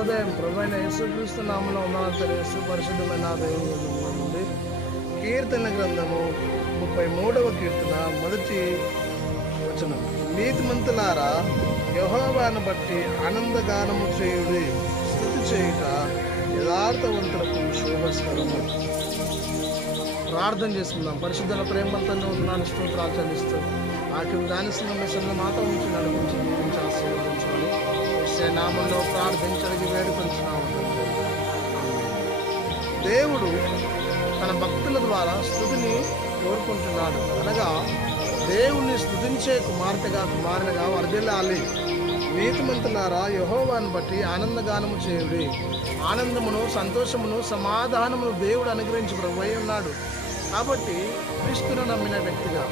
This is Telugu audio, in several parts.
శుభోదయం ప్రభైన యేసుక్రీస్తు నామంలో ఉన్న యేసు పరిశుద్ధమైన దేవుని నుండి కీర్తన గ్రంథము ముప్పై మూడవ కీర్తన మొదటి వచనం. నీతిమంతులారా యహోవాను బట్టి ఆనందగానము చేయుడి స్థుతి చేయుట యథార్థవంతులకు శోభస్కరము. ప్రార్థన చేసుకుందాం. పరిశుద్ధుల ప్రేమలతో ఉన్నాను స్తోత్రాలు చెల్లిస్తూ వాక్యం దానిస్తున్న మిషన్లు మాతో ఉంచి నడిపించి జీవించాల్సి ఆశీర్వదించాలి నామంలో ప్రార్థించడానికి వేడుకొంచున్నాము. దేవుడు తన భక్తుల ద్వారా స్థుతిని కోరుకుంటున్నాడు. అనగా దేవుణ్ణి స్థుతించే కుమార్తెగా కుమారునిగా వర్ధిల్లాలి. నీతిమంతులారా యహోవాను బట్టి ఆనందగానము చేయుడి. ఆనందమును సంతోషమును సమాధానమును దేవుడు అనుగ్రహించి ప్రభు ఉన్నాడు. కాబట్టి క్రీస్తును నమ్మిన వ్యక్తిగా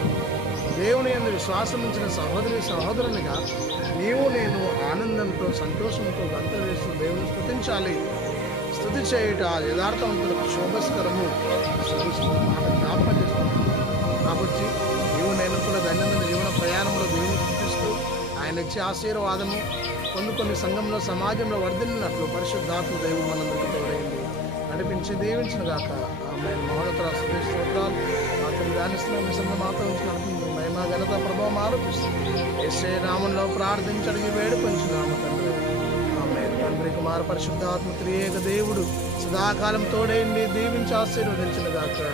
దేవుని అందు విశ్వాసం ఉంచిన సహోదరి సహోదరునిగా నీవు నేను ఆనందంతో సంతోషంతో గంత వేస్తూ దేవుని స్థుతించాలి స్థుతి చేయుట యథార్థవంతులకు శోభస్కరము. మాట జ్ఞాపకం చేస్తున్నాను కాబట్టి నీవు నేను కూడా దైనందిన జీవన ప్రయాణంలో దేవుని స్థుతిస్తూ ఆయన ఇచ్చే ఆశీర్వాదము కొన్ని కొన్ని సంఘంలో సమాజంలో వర్ధిల్లినట్లు పరిశుద్ధాత్మ దైవం మనందరికీ తోడైంది. నడిపించి దీవించిన గాక ఆమె మహోన్నత స్థుతి స్తోత్రాలు. మాత్రం ధ్యానిస్తున్న సంఘం మాత్రం ఉంచి నడిపింది ప్రభావం ఆరోపిస్తుంది ఎస్ఏ నామంలో ప్రార్థించడానికి వేడుకొంచున్నాము తండ్రి. ఆమె తండ్రి కుమార పరిశుద్ధాత్మ త్రియేక దేవుడు సదాకాలం తోడైంది దీవించి ఆశీర్వదించిన దాకా